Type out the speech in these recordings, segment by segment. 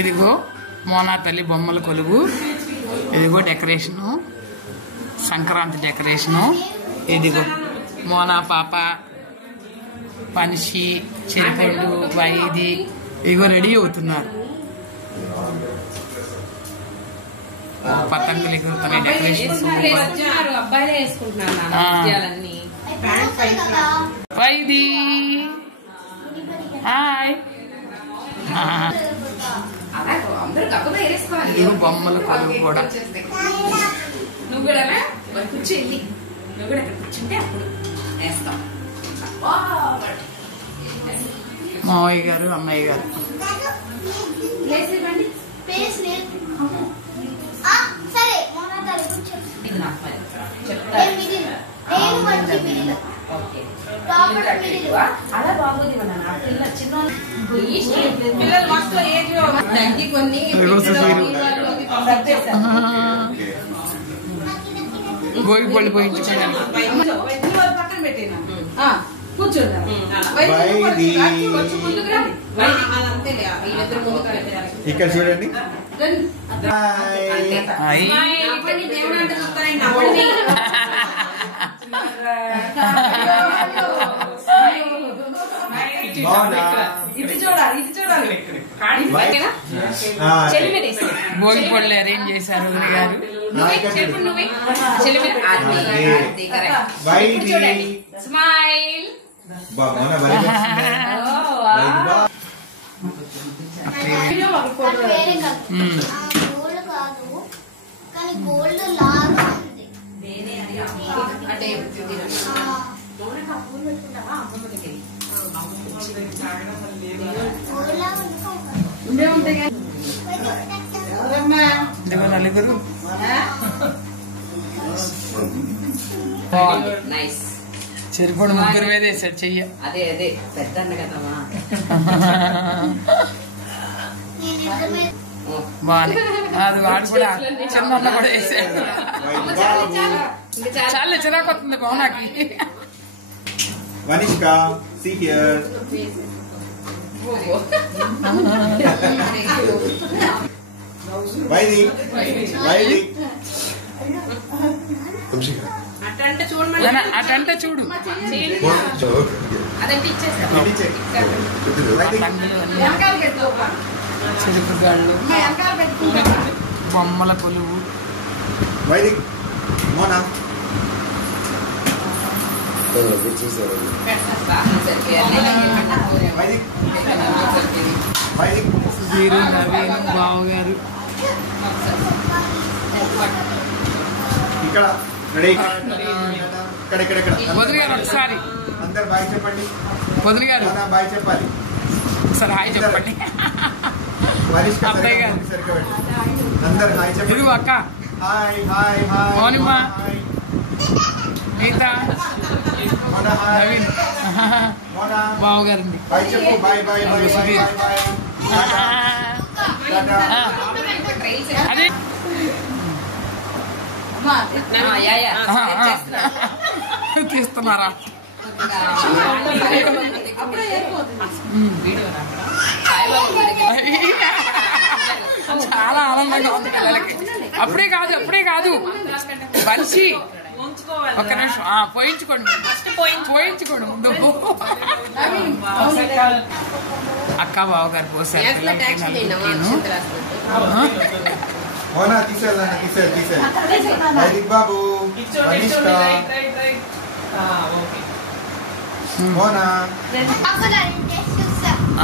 ఇదిగో మోనా తల్లి బొమ్మల కొలువు. ఇదిగో డెకరేషను, సంక్రాంతి డెకరేషను. ఇదిగో మోనా పాప, పనిషి, చెరుపండు, వైది ఇదిగో రెడీ అవుతున్నారు. పతంగులు ఎగురుతున్నాయి. డెకరేషన్ వైది హాయ్. ఇదిగో బొమ్మల కొలువు కూడా. నువ్వు కూడా కూర్చోండి, నువ్వు కూడా అక్కడ కూర్చుంటే అప్పుడు వేస్తాం. మావయ్య గారు, అమ్మాయి గారు. అలా బాగుంది పిల్లలు మొత్తం ఏజ్ తగ్గి కొన్ని గోగి పళ్ళు పోయించుకోవడానికి పక్కన పెట్టినా కూర్చోండి. ఇక్కడ చూడండి. దేవుడు అంటే చూస్తారండి. ఇది చూడాలి, ఇది చూడాలి. భోగి పళ్ళు అరేంజ్ చేశారు గారు. స్మైల్. నలుగురు చెరుపడు ముగ్గురు మీద వేసాడు చెయ్య. అదే అదే పెద్ద కదమ్మా. బాగా అది వాడు కూడా చిన్న కూడా వేసాడు. చాలా చిరాకు వస్తుంది కోనాకి. Vanishka, see here. Vaidi. అటంటే చూడు. చెరుకుగాళ్ళు, బొమ్మల కొలువు. Vaidi, Mona. వీరు, నవీన్, బావగారు. ఇక్కడ వదిలి గారు ఒకసారి అందరు బాయ్ చెప్పండి. వదిలి గారు బాయ్ చెప్పాలి. ఒకసారి హాయ్ చెప్పండి. అబ్బాయి గారు అందరు హాయ్ చెప్పండి. అక్క hi hi hi. Mounima, Geeta, Naveen, బావగారండి. బాయ్ చెప్పు. Bye bye bye bye bye. అదే తీస్తున్నారా? చాలా ఆనందంగా ఉంది పిల్లలకి. అప్పుడే కాదు మనిషి ఒక నిమిషం పోయించుకోండి ముందు. అక్క బావగారు పోసారు బాబు.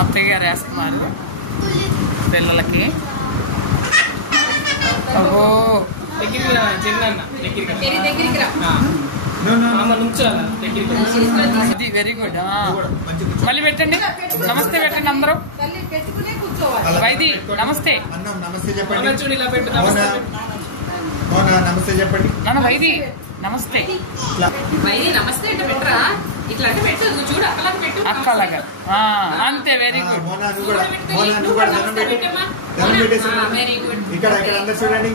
అత్తయ్య గారు వేస్తున్నారు పిల్లలకి. Very good. మళ్ళీ పెట్టండి. నమస్తే పెట్టండి అందరూ. వైది నమస్తే. నమస్తే చెప్పండి. నమస్తే చెప్పండి. వైది నమస్తే. వైది నమస్తే అంటే పెట్టరా? ఇట్లా అంటే పెట్టు. చూడు అక్కలాగా పెట్టు. అక్కలాగా అంతే. Very good. Very good. ఇక్కడ అందరు చూడండి.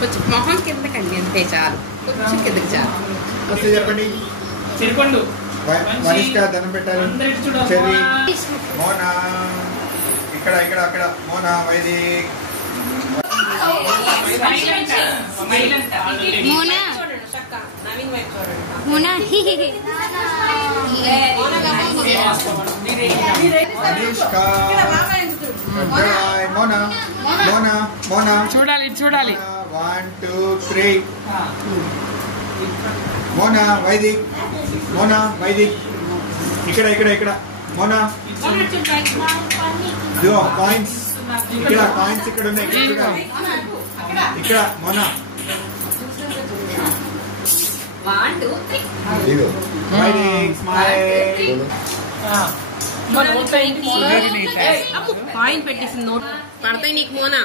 కొంచెం మొహం కిందకండి అంతే చాలు. కొంచెం కిందకి చాలు. నమస్తే చెప్పండి. చెరుపండు మనీష్క దండం పెట్టాలి. చెర్రీ, మోనా ఇక్కడ ఇక్కడ అక్కడ, మోనా వైదిక్, మనీష్క, మోనా మోనా మోనా చూడాలి చూడాలి. 1 2 3 మోనా వైదిక్, మోనా వైదిక్ ఇక్కడ ఇక్కడ ఇక్కడ, మోనా ఇదిగో కాయిన్స్ ఇక్కడ, కాయిన్స్ ఇక్కడ ఉన్నాయి చూడాలి. ఇక్కడ మోనా వైదిక్ స్మైల్. కాయిన్ పెట్టేసి నోట్ పడతాయి నీకు మోనా.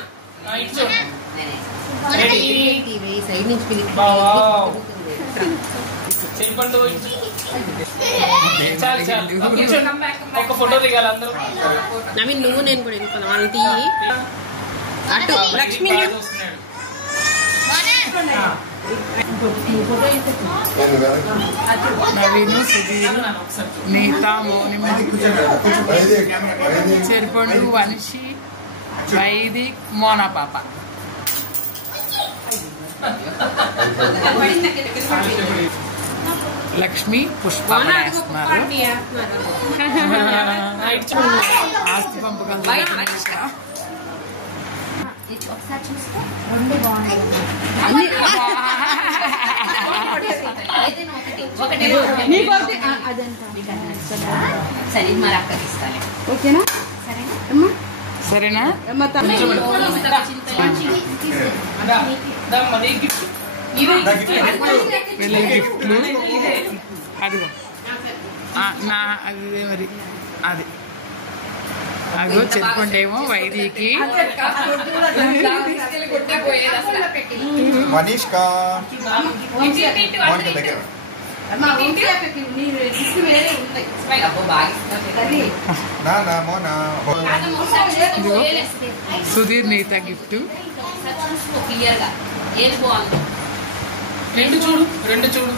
సైడ్ నుంచి ఒక ఫోటో దిగాలి అందరూ. నవీన్ నువ్వు నేను కూడా వెళ్ళిపోతాను. వాళ్ళని తీయి. అటు లక్ష్మి నవీను, సుధీర్, నీతా, మౌనిమ, చెరుపండు, వనిషి, వైదిక్, మోనా పాప. లక్ష్మి, పుష్ప వేస్తున్నారు. ఆస్తి పంపకం ఒకసారి చూస్తే రెండు బాగున్నాయి. సరే మరి అక్కడికి ఇస్తాను. ఓకేనా? సరేనా? వీళ్ళ గిఫ్ట్లు అదిగో నా అదే మరి అది అదిగో చెప్పుకుంటేమో వైదికి, మనీష్క, మోనిక దగ్గర నా మోనా. సుధీర్, నీత గిఫ్ట్. రెండు చూడు, రెండు చూడు.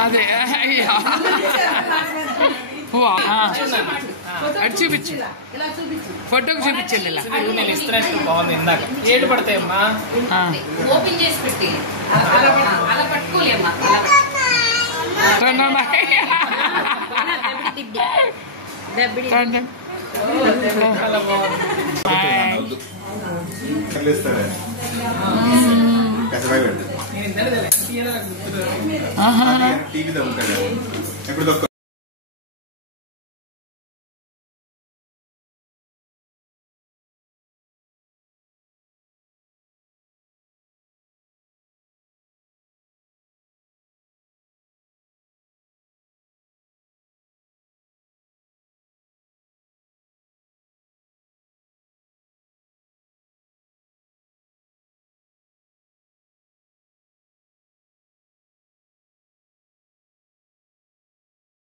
అదే అటు చూపించు, ఫోటోకి చూపించండి. ఇలా నేను ఇస్తున్నట్టు బాగుంది. ఇందాక ఏడు పడతాయమ్మా. ఓపెన్ చేసి పెట్టి అలా పట్టుకోలేమ్మా. టీవీ ఉంటాడు ఎప్పుడు